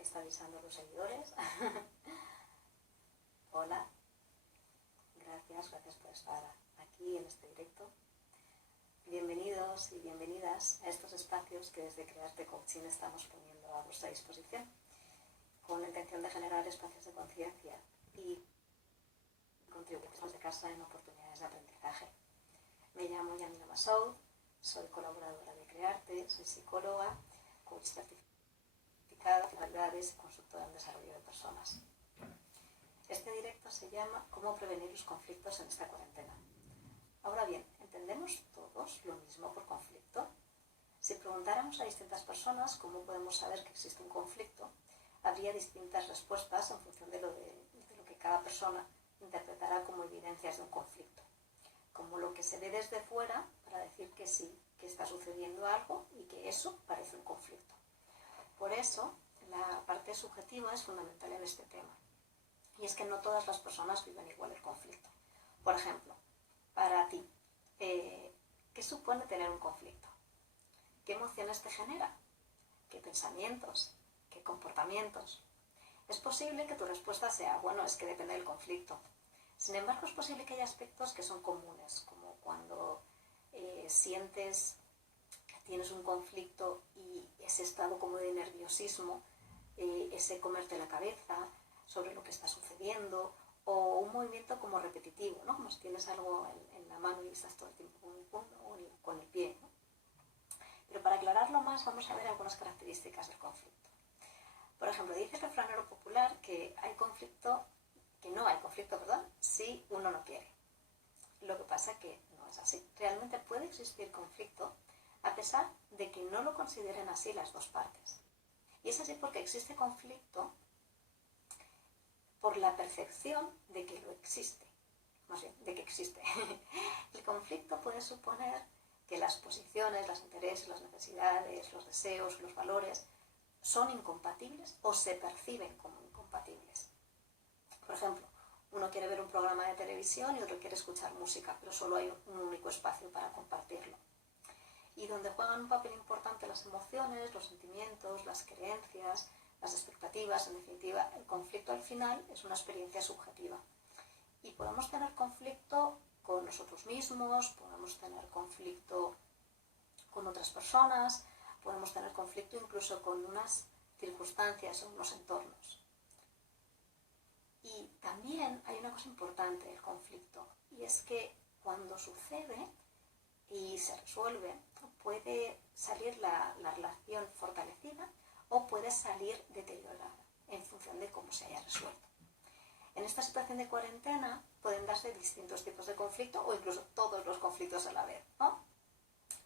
que está avisando a los seguidores. Hola, gracias por estar aquí en este directo. Bienvenidos y bienvenidas a estos espacios que desde Crearte Coaching estamos poniendo a vuestra disposición, con la intención de generar espacios de conciencia y contribuir desde casa en oportunidades de aprendizaje. Me llamo Yamina Massoud, soy colaboradora de Crearte, soy psicóloga, coach certificada, finalidades y consultora en desarrollo de personas. Este directo se llama ¿Cómo prevenir los conflictos en esta cuarentena? Ahora bien, ¿entendemos todos lo mismo por conflicto? Si preguntáramos a distintas personas cómo podemos saber que existe un conflicto, habría distintas respuestas en función de lo que cada persona interpretará como evidencias de un conflicto, como lo que se ve desde fuera para decir que sí, que está sucediendo algo y que eso parece un conflicto. Por eso, la parte subjetiva es fundamental en este tema. Y es que no todas las personas viven igual el conflicto. Por ejemplo, para ti, ¿qué supone tener un conflicto? ¿Qué emociones te genera? ¿Qué pensamientos? ¿Qué comportamientos? Es posible que tu respuesta sea, bueno, es que depende del conflicto. Sin embargo, es posible que haya aspectos que son comunes, como cuando sientes que tienes un conflicto y ese estado como de nerviosismo, ese comerte la cabeza sobre lo que está sucediendo, o un movimiento como repetitivo, ¿no? Como si tienes algo en la mano y estás todo el tiempo con el pie, ¿no? Pero para aclararlo más, vamos a ver algunas características del conflicto. Por ejemplo, dice el refranero popular que no hay conflicto, si uno no quiere. Lo que pasa es que no es así. Realmente puede existir conflicto a pesar de que no lo consideren así las dos partes. Y es así porque existe conflicto por la percepción de que lo existe, más bien, de que existe. El conflicto puede suponer que las posiciones, los intereses, las necesidades, los deseos, los valores son incompatibles o se perciben como incompatibles. Por ejemplo, uno quiere ver un programa de televisión y otro quiere escuchar música, pero solo hay un único espacio para compartirlo. Y donde juegan un papel importante las emociones, los sentimientos, las creencias, las expectativas, en definitiva, el conflicto al final es una experiencia subjetiva. Y podemos tener conflicto con nosotros mismos, podemos tener conflicto con otras personas, podemos tener conflicto incluso con unas circunstancias o unos entornos. Y también hay una cosa importante del conflicto, y es que cuando sucede y se resuelve, puede salir la relación fortalecida o puede salir deteriorada en función de cómo se haya resuelto. En esta situación de cuarentena pueden darse distintos tipos de conflicto o incluso todos los conflictos a la vez, ¿no?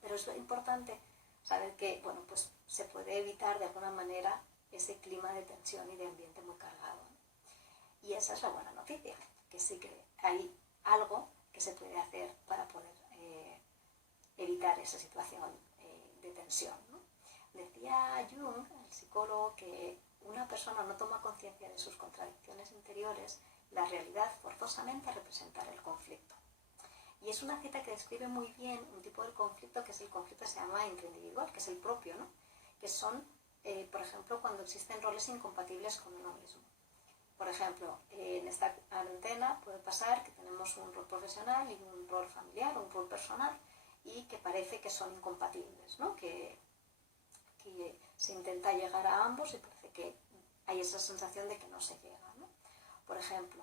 Pero es importante saber que, bueno, pues se puede evitar de alguna manera ese clima de tensión y de ambiente muy cargado, ¿no? Y esa es la buena noticia, que sí que hay algo que se puede hacer para poder evitar esa situación de tensión, ¿no? Decía Jung, el psicólogo, que una persona no toma conciencia de sus contradicciones interiores, la realidad forzosamente representará el conflicto. Y es una cita que describe muy bien un tipo de conflicto que es el conflicto que se llama intraindividual, que es el propio, ¿no? Que son, por ejemplo, cuando existen roles incompatibles con uno mismo. Por ejemplo, en esta cuarentena puede pasar que tenemos un rol profesional y un rol familiar, un rol personal, y que parece que son incompatibles, ¿no? Que se intenta llegar a ambos y parece que hay esa sensación de que no se llega, ¿no? Por ejemplo,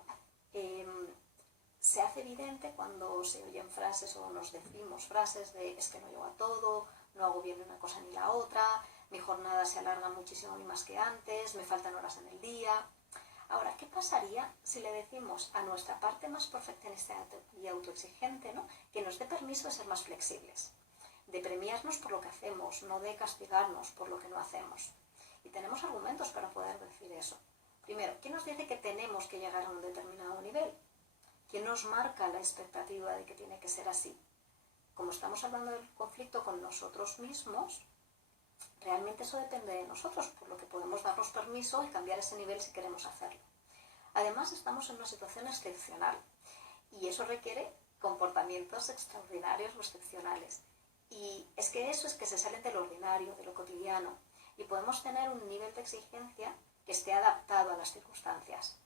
se hace evidente cuando se oyen frases o nos decimos frases de es que no llego a todo, no hago bien una cosa ni la otra, mi jornada se alarga muchísimo ni más que antes, me faltan horas en el día. Ahora, ¿qué pasaría si le decimos a nuestra parte más perfeccionista y autoexigente, ¿no? Que nos dé permiso de ser más flexibles, de premiarnos por lo que hacemos, no de castigarnos por lo que no hacemos? Y tenemos argumentos para poder decir eso. Primero, ¿quién nos dice que tenemos que llegar a un determinado nivel? ¿Quién nos marca la expectativa de que tiene que ser así? Como estamos hablando del conflicto con nosotros mismos, realmente eso depende de nosotros, por lo que podemos darnos permiso y cambiar ese nivel si queremos hacerlo. Además, estamos en una situación excepcional y eso requiere comportamientos extraordinarios o excepcionales. Y es que eso es que se salen del ordinario, de lo cotidiano, y podemos tener un nivel de exigencia que esté adaptado a las circunstancias.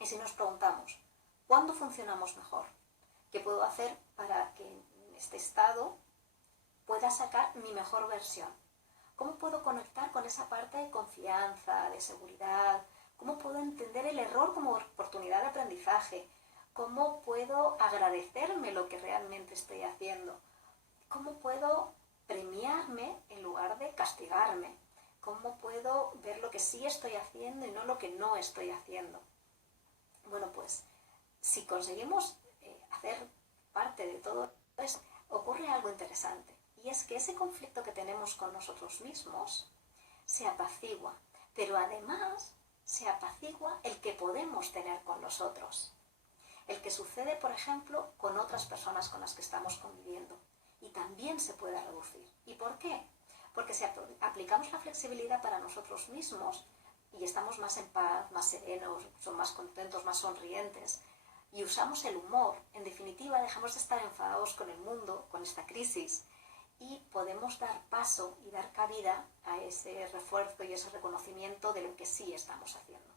Y si nos preguntamos, ¿cuándo funcionamos mejor? ¿Qué puedo hacer para que en este estado pueda sacar mi mejor versión? ¿Cómo puedo conectar con esa parte de confianza, de seguridad? ¿Cómo puedo entender el error como oportunidad de aprendizaje? ¿Cómo puedo agradecerme lo que realmente estoy haciendo? ¿Cómo puedo premiarme en lugar de castigarme? ¿Cómo puedo ver lo que sí estoy haciendo y no lo que no estoy haciendo? Bueno, pues si conseguimos hacer parte de todo esto, ocurre algo interesante. Y es que ese conflicto que tenemos con nosotros mismos se apacigua, pero además se apacigua el que podemos tener con nosotros. El que sucede, por ejemplo, con otras personas con las que estamos conviviendo. Y también se puede reducir. ¿Y por qué? Porque si aplicamos la flexibilidad para nosotros mismos y estamos más en paz, más serenos, son más contentos, más sonrientes, y usamos el humor, en definitiva dejamos de estar enfadados con el mundo, con esta crisis, y podemos dar paso y dar cabida a ese refuerzo y ese reconocimiento de lo que sí estamos haciendo.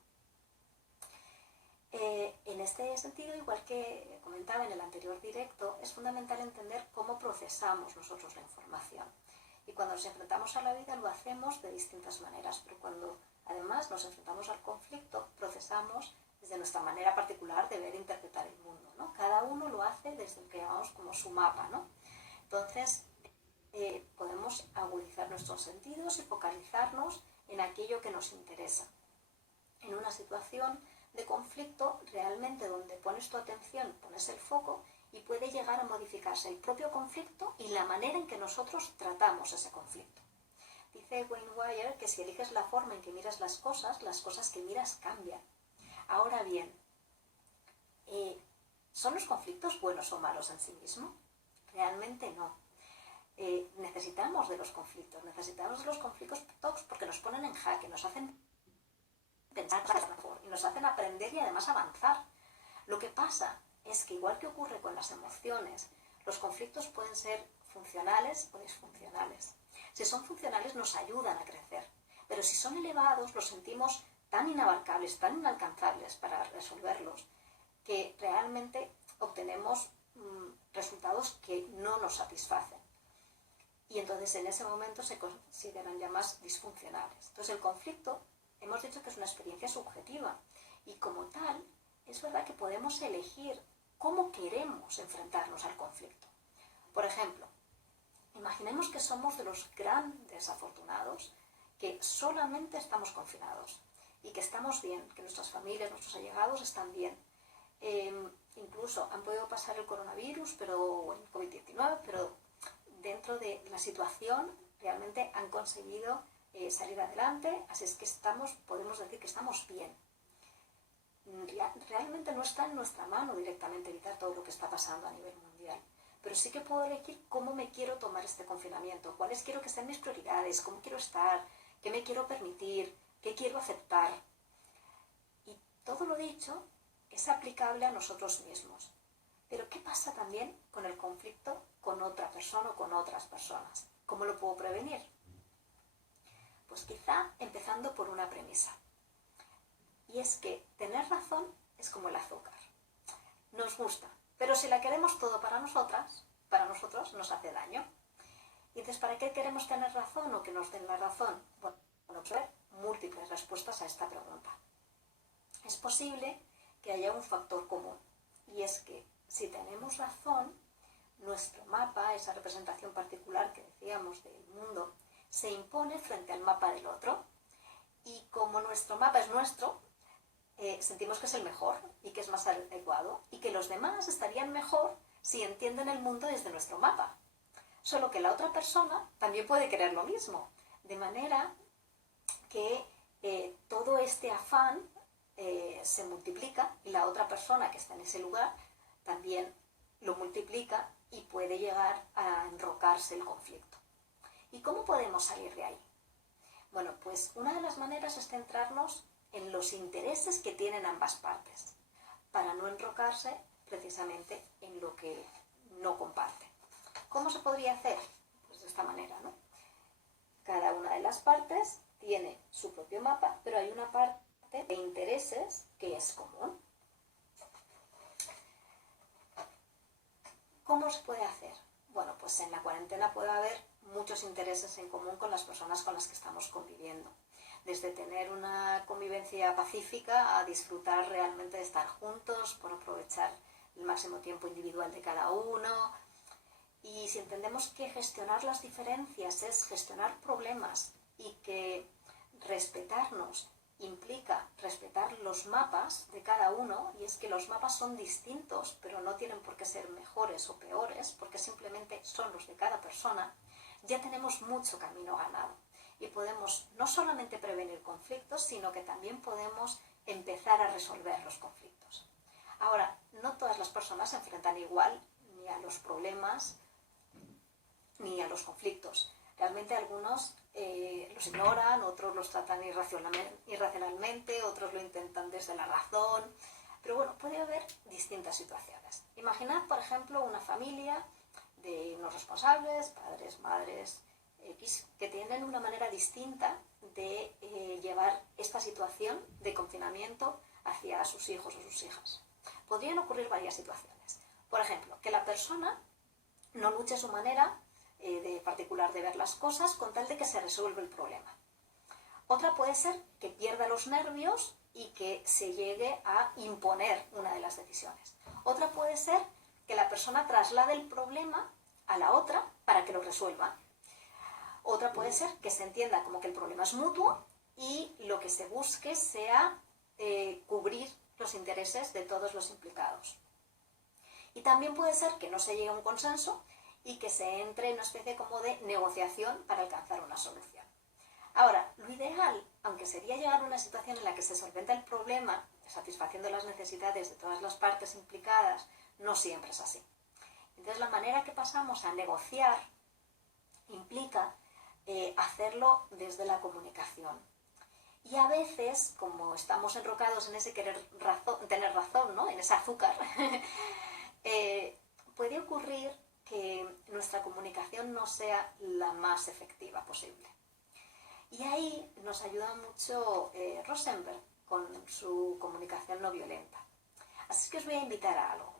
En este sentido, igual que comentaba en el anterior directo, es fundamental entender cómo procesamos nosotros la información. Y cuando nos enfrentamos a la vida lo hacemos de distintas maneras, pero cuando además nos enfrentamos al conflicto, procesamos desde nuestra manera particular de ver e interpretar el mundo, ¿no? Cada uno lo hace desde lo que llamamos como su mapa, ¿no? Entonces, podemos agudizar nuestros sentidos y focalizarnos en aquello que nos interesa. En una situación de conflicto, realmente donde pones tu atención, pones el foco y puede llegar a modificarse el propio conflicto y la manera en que nosotros tratamos ese conflicto. Dice Wayne Dyer que si eliges la forma en que miras las cosas que miras cambian. Ahora bien, ¿son los conflictos buenos o malos en sí mismos? Realmente no. Necesitamos de los conflictos porque nos ponen en jaque, nos hacen pensar mejor y nos hacen aprender y además avanzar. Lo que pasa es que igual que ocurre con las emociones, los conflictos pueden ser funcionales o disfuncionales. Si son funcionales nos ayudan a crecer, pero si son elevados los sentimos tan inabarcables, tan inalcanzables para resolverlos, que realmente obtenemos resultados que no nos satisfacen. Y entonces en ese momento se consideran ya más disfuncionales. Entonces el conflicto, hemos dicho que es una experiencia subjetiva y como tal, es verdad que podemos elegir cómo queremos enfrentarnos al conflicto. Por ejemplo, imaginemos que somos de los grandes afortunados que solamente estamos confinados y que estamos bien, que nuestras familias, nuestros allegados están bien. Incluso han podido pasar el coronavirus, o el COVID-19, pero dentro de la situación realmente han conseguido salir adelante, así es que podemos decir que estamos bien. Realmente no está en nuestra mano directamente evitar todo lo que está pasando a nivel mundial, pero sí que puedo elegir cómo me quiero tomar este confinamiento, cuáles quiero que sean mis prioridades, cómo quiero estar, qué me quiero permitir, qué quiero aceptar. Y todo lo dicho es aplicable a nosotros mismos. Pero ¿qué pasa también con el conflicto con otra persona o con otras personas? ¿Cómo lo puedo prevenir? Pues quizá empezando por una premisa. Y es que tener razón es como el azúcar. Nos gusta, pero si la queremos todo para nosotros nos hace daño. Y entonces, ¿para qué queremos tener razón o que nos den la razón? Bueno, pues hay múltiples respuestas a esta pregunta. Es posible que haya un factor común, y es que si tenemos razón, nuestro mapa, esa representación particular que decíamos del mundo, se impone frente al mapa del otro, y como nuestro mapa es nuestro, sentimos que es el mejor y que es más adecuado, y que los demás estarían mejor si entienden el mundo desde nuestro mapa. Solo que la otra persona también puede querer lo mismo, de manera que todo este afán se multiplica y la otra persona que está en ese lugar también lo multiplica y puede llegar a enrocarse el conflicto. ¿Y cómo podemos salir de ahí? Bueno, pues una de las maneras es centrarnos en los intereses que tienen ambas partes, para no enrocarse precisamente en lo que no comparten. ¿Cómo se podría hacer? Pues de esta manera, ¿no? Cada una de las partes tiene su propio mapa, pero hay una parte de intereses que es común. ¿Cómo se puede hacer? Bueno, pues en la cuarentena puede haber muchos intereses en común con las personas con las que estamos conviviendo. Desde tener una convivencia pacífica a disfrutar realmente de estar juntos, por aprovechar el máximo tiempo individual de cada uno. Y si entendemos que gestionar las diferencias es gestionar problemas y que respetarnos implica respetar los mapas de cada uno, y es que los mapas son distintos, pero no tienen por qué ser mejores o peores, porque simplemente son los de cada persona, ya tenemos mucho camino ganado. Y podemos no solamente prevenir conflictos, sino que también podemos empezar a resolver los conflictos. Ahora, no todas las personas se enfrentan igual ni a los problemas ni a los conflictos. Realmente algunos los ignoran, otros los tratan irracionalmente, otros lo intentan desde la razón. Pero bueno, puede haber distintas situaciones. Imaginad, por ejemplo, una familia de unos responsables, padres, madres, X, que tienen una manera distinta de llevar esta situación de confinamiento hacia sus hijos o sus hijas. Podrían ocurrir varias situaciones. Por ejemplo, que la persona no luche a su manera de particular de ver las cosas con tal de que se resuelva el problema. Otra puede ser que pierda los nervios y que se llegue a imponer una de las decisiones. Otra puede ser que la persona traslade el problema a la otra para que lo resuelva. Otra puede ser que se entienda como que el problema es mutuo y lo que se busque sea cubrir los intereses de todos los implicados. Y también puede ser que no se llegue a un consenso y que se entre en una especie como de negociación para alcanzar una solución. Ahora, lo ideal, aunque sería llegar a una situación en la que se solventa el problema, satisfaciendo las necesidades de todas las partes implicadas, no siempre es así. Entonces, la manera que pasamos a negociar implica hacerlo desde la comunicación. Y a veces, como estamos enrocados en ese tener razón, ¿no?, en ese azúcar, puede ocurrir que nuestra comunicación no sea la más efectiva posible. Y ahí nos ayuda mucho Rosenberg con su comunicación no violenta. Así que os voy a invitar a algo.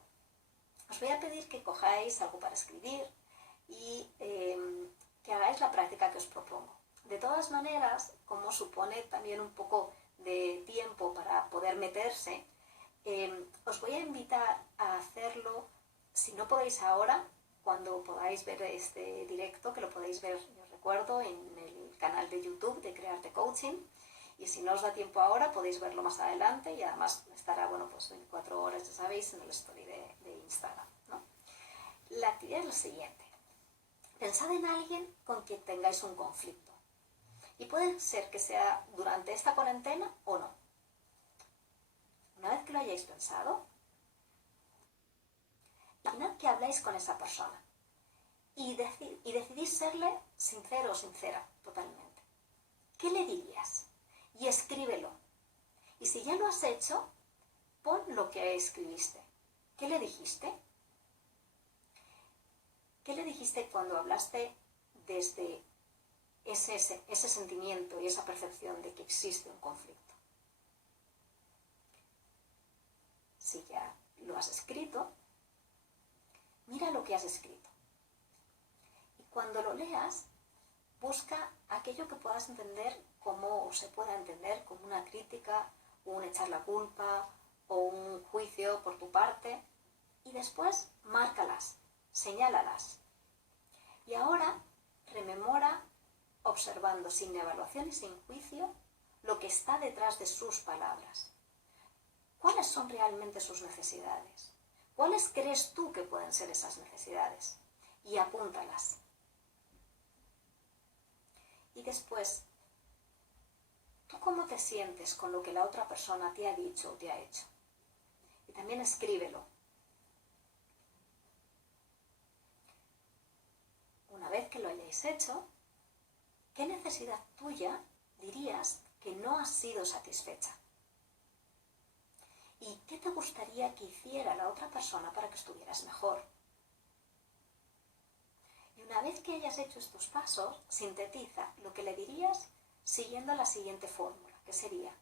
Os voy a pedir que cojáis algo para escribir y que hagáis la práctica que os propongo. De todas maneras, como supone también un poco de tiempo para poder meterse, os voy a invitar a hacerlo, si no podéis ahora, cuando podáis ver este directo, que lo podéis ver, os recuerdo, en el canal de YouTube de Crearte Coaching. Y si no os da tiempo ahora, podéis verlo más adelante y además estará, bueno, pues 24 horas, ya sabéis, en el story de Instagram, ¿no? La actividad es la siguiente. Pensad en alguien con quien tengáis un conflicto. Y puede ser que sea durante esta cuarentena o no. Una vez que lo hayáis pensado, imaginad que habláis con esa persona y decidís serle sincero o sincera totalmente. ¿Qué le dirías? Y escríbelo. Y si ya lo has hecho, pon lo que escribiste. ¿Qué le dijiste? ¿Qué le dijiste cuando hablaste desde ese sentimiento y esa percepción de que existe un conflicto? Si ya lo has escrito, mira lo que has escrito. Y cuando lo leas, busca aquello que puedas entender como se pueda entender como una crítica, un echar la culpa o un juicio por tu parte, y después márcalas, señálalas. Y ahora rememora, observando sin evaluación y sin juicio, lo que está detrás de sus palabras. ¿Cuáles son realmente sus necesidades? ¿Cuáles crees tú que pueden ser esas necesidades? Y apúntalas. Y después, ¿tú cómo te sientes con lo que la otra persona te ha dicho o te ha hecho? Y también escríbelo. Una vez que lo hayáis hecho, ¿qué necesidad tuya dirías que no ha sido satisfecha? ¿Y qué te gustaría que hiciera la otra persona para que estuvieras mejor? Y una vez que hayas hecho estos pasos, sintetiza lo que le dirías siguiendo la siguiente fórmula, que sería,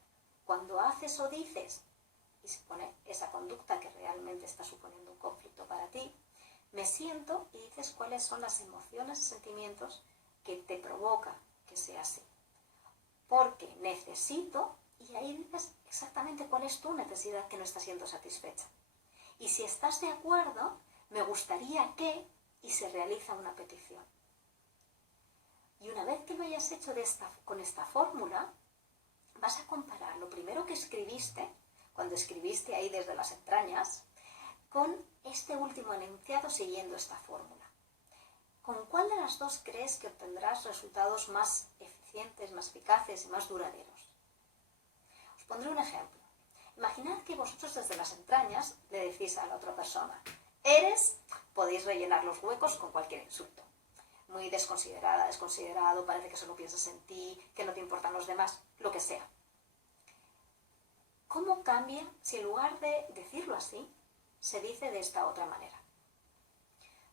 cuando haces o dices, y se pone esa conducta que realmente está suponiendo un conflicto para ti, me siento y dices cuáles son las emociones y sentimientos que te provoca que sea así. Porque necesito, y ahí dices exactamente cuál es tu necesidad que no está siendo satisfecha. Y si estás de acuerdo, me gustaría que, y se realiza una petición. Y una vez que lo hayas hecho con esta fórmula, vas a comparar lo primero que escribiste, cuando escribiste ahí desde las entrañas, con este último enunciado siguiendo esta fórmula. ¿Con cuál de las dos crees que obtendrás resultados más eficientes, más eficaces y más duraderos? Os pondré un ejemplo. Imaginad que vosotros desde las entrañas le decís a la otra persona, eres, podéis rellenar los huecos con cualquier insulto. Muy desconsiderada, desconsiderado, parece que solo piensas en ti, que no te importan los demás, lo que sea. ¿Cómo cambia si en lugar de decirlo así, se dice de esta otra manera?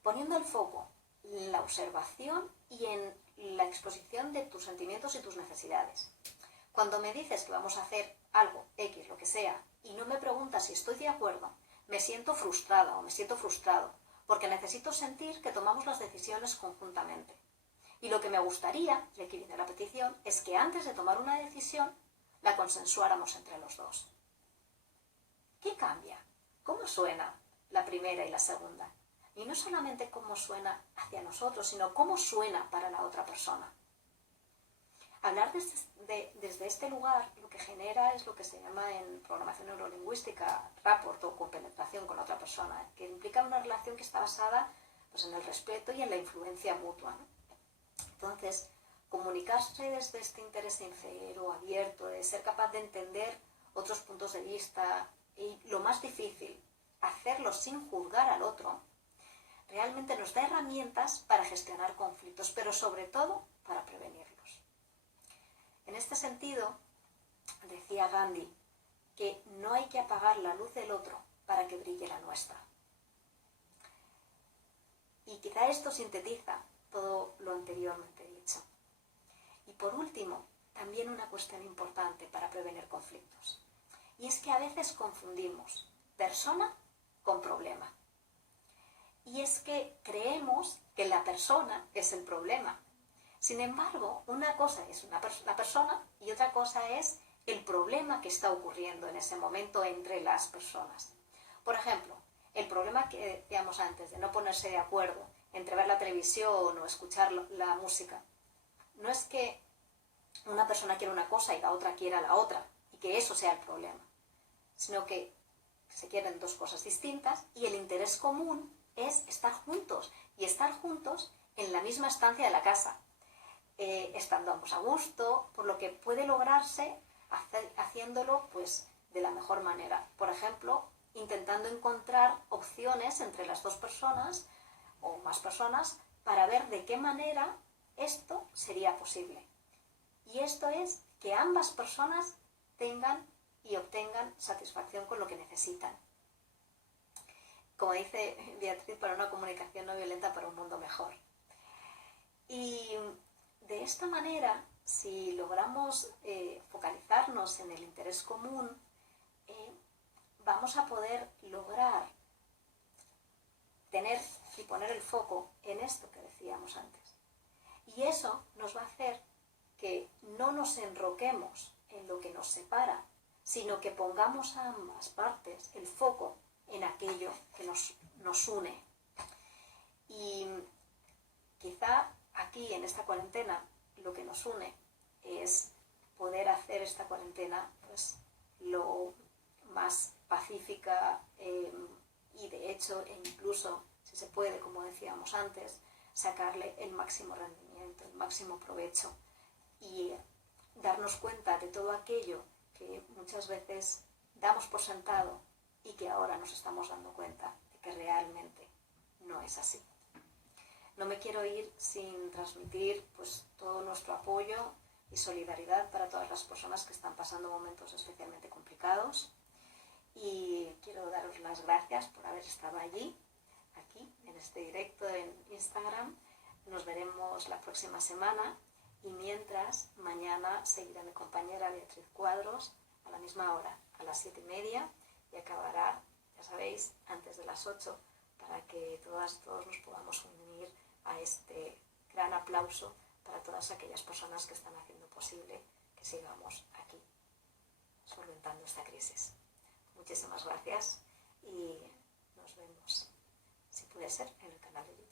Poniendo el foco en la observación y en la exposición de tus sentimientos y tus necesidades. Cuando me dices que vamos a hacer algo, X, lo que sea, y no me preguntas si estoy de acuerdo, me siento frustrada o me siento frustrado, porque necesito sentir que tomamos las decisiones conjuntamente. Y lo que me gustaría, y aquí viene la petición, es que antes de tomar una decisión, la consensuáramos entre los dos. ¿Qué cambia? ¿Cómo suena la primera y la segunda? Y no solamente cómo suena hacia nosotros, sino cómo suena para la otra persona. Hablar desde este lugar lo que genera es lo que se llama en programación neurolingüística rapport o compenetración con la otra persona, que implica una relación que está basada pues, en el respeto y en la influencia mutua, ¿no? Entonces, comunicarse desde este interés sincero, abierto, de ser capaz de entender otros puntos de vista y lo más difícil, hacerlo sin juzgar al otro, realmente nos da herramientas para gestionar conflictos, pero sobre todo para prevenirlos. En este sentido, decía Gandhi que no hay que apagar la luz del otro para que brille la nuestra. Y quizá esto sintetiza todo lo anteriormente dicho. Y por último, también una cuestión importante para prevenir conflictos. Y es que a veces confundimos persona con problema. Y es que creemos que la persona es el problema. Sin embargo, una cosa es la persona y otra cosa es el problema que está ocurriendo en ese momento entre las personas. Por ejemplo, el problema que decíamos antes de no ponerse de acuerdo entre ver la televisión o escuchar la música. No es que una persona quiera una cosa y la otra quiera la otra y que eso sea el problema, sino que se quieren dos cosas distintas y el interés común es estar juntos y estar juntos en la misma estancia de la casa. Estando ambos a gusto, por lo que puede lograrse haciéndolo pues, de la mejor manera. Por ejemplo, intentando encontrar opciones entre las dos personas o más personas para ver de qué manera esto sería posible. Y esto es que ambas personas tengan y obtengan satisfacción con lo que necesitan. Como dice Beatriz, para una comunicación no violenta, para un mundo mejor. Y de esta manera, si logramos focalizarnos en el interés común, vamos a poder lograr tener y poner el foco en esto que decíamos antes. Y eso nos va a hacer que no nos enroquemos en lo que nos separa, sino que pongamos a ambas partes el foco en aquello que nos une. Y quizá aquí en esta cuarentena lo que nos une es poder hacer esta cuarentena pues, lo más pacífica y de hecho incluso si se puede, como decíamos antes, sacarle el máximo rendimiento, el máximo provecho y darnos cuenta de todo aquello que muchas veces damos por sentado y que ahora nos estamos dando cuenta de que realmente no es así. No me quiero ir sin transmitir pues, todo nuestro apoyo y solidaridad para todas las personas que están pasando momentos especialmente complicados. Y quiero daros las gracias por haber estado allí, aquí, en este directo en Instagram. Nos veremos la próxima semana Y mientras, mañana seguirá mi compañera Beatriz Cuadros a la misma hora, a las 7:30, y acabará, ya sabéis, antes de las 8, para que todos nos podamos unir a este gran aplauso para todas aquellas personas que están haciendo posible que sigamos aquí solventando esta crisis. Muchísimas gracias y nos vemos, si puede ser, en el canal de YouTube.